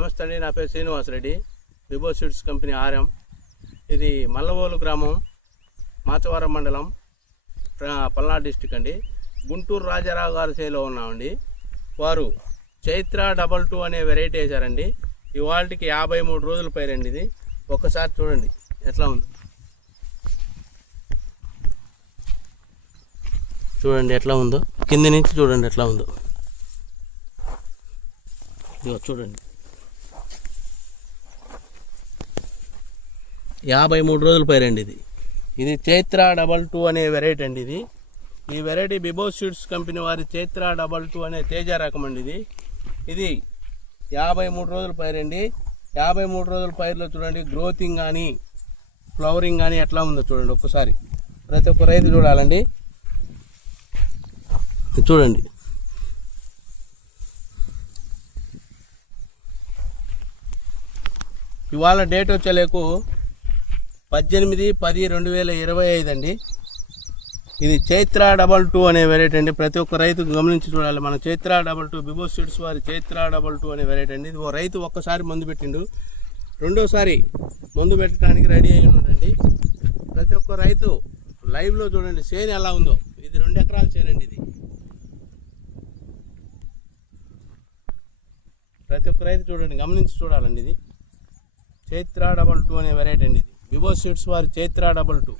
నమస్తే అండి, నా పేరు శ్రీనివాసరెడ్డి, విబో సీడ్స్ కంపెనీ ఆర్ఎం. ఇది మల్లవోలు గ్రామం, మాచవరం మండలం, పల్నాడు డిస్టిక్ అండి. గుంటూరు రాజారావు గారి చేలో ఉన్నామండి. వారు చైత్ర 22 అనే వెరైటీ వేశారండి. ఇవాళకి 53 రోజుల పైరండి ఇది. ఒక్కసారి చూడండి ఎట్లా ఉంది, చూడండి ఎట్లా ఉందో, కింది నుంచి చూడండి ఎట్లా ఉందో. ఇదిగో చూడండి, 53 రోజుల పైరండి ఇది. ఇది చైత్ర 22 అనే వెరైటీ అండి. ఈ వెరైటీ విబో సీడ్స్ కంపెనీ వారి చైత్ర 22 అనే తేజ రకం అండి. ఇది 53 రోజుల పైరండి. 53 రోజుల పైరులో చూడండి గ్రోతింగ్ కానీ ఫ్లవరింగ్ కానీ ఎట్లా ఉందో చూడండి. ఒక్కసారి ప్రతి ఒక్క రైతు చూడాలండి. చూడండి, ఇవాళ డేట్ వచ్చేలేకు 18/10/2025 అండి. ఇది చైత్ర 22 అనే వెరైటీ అండి. ప్రతి ఒక్క రైతు గమనించి చూడాలి. మన చైత్ర 22 విబో సీడ్స్ వారి చైత్ర 22 అనే వెరైటీ అండి. ఇది ఓ రైతు ఒక్కసారి మందు పెట్టిండు, రెండోసారి మందు పెట్టడానికి రెడీ అయి ఉన్నాడండి. ప్రతి ఒక్క రైతు లైవ్లో చూడండి చేను ఎలా ఉందో. ఇది 2 ఎకరాల చేను అండి. ఇది ప్రతి ఒక్క రైతు చూడండి, గమనించి చూడాలండి. ఇది చైత్ర 22 అనే వెరైటీ అండి. ఇది విబో సీడ్స్ వారి చైత్ర 22.